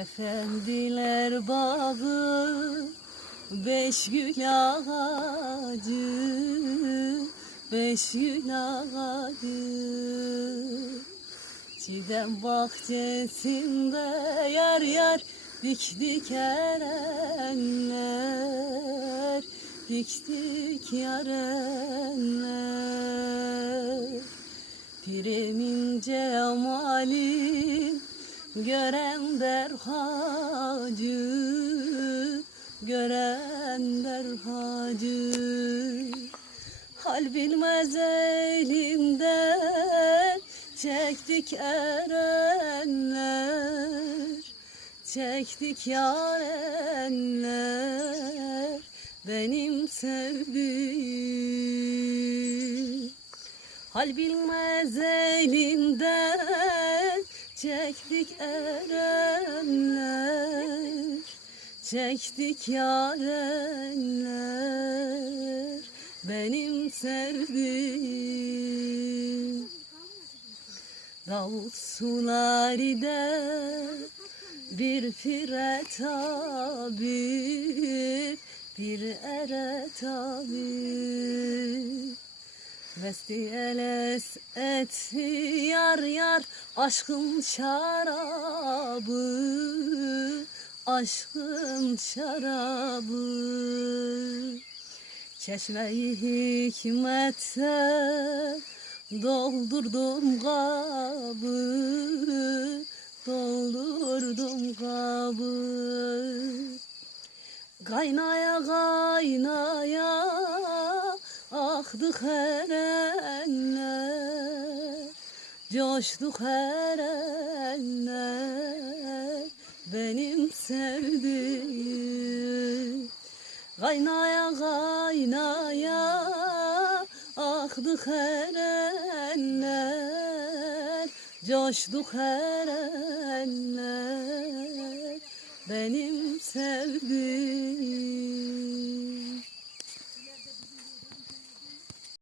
Efendiler bağı Beş gül ağacı Beş gül ağacı. Çiğdem bahçesinde yar yar diktik erenler Diktik yarenler Piremin cemalin gören der hacı Gören der hacı Hal bilmez elinden çektik erenler. Çektik yarenler benim sevdiğim. Hal bilmez elinden çektik erenler Çektik yarenler benim sevdiğim. Davut sularide bir fire tabi bir ere tabi Vesti eles et yar yar aşkın şarabı aşkın şarabı. Çeşmeyi hikmetse doldurdum kabı doldurdum kabı Kaynaya kaynaya aktık erenler Coştuk erenler benim sevdiğim Kaynaya kaynaya aktık erenler Coştuk erenler benim sevdiğim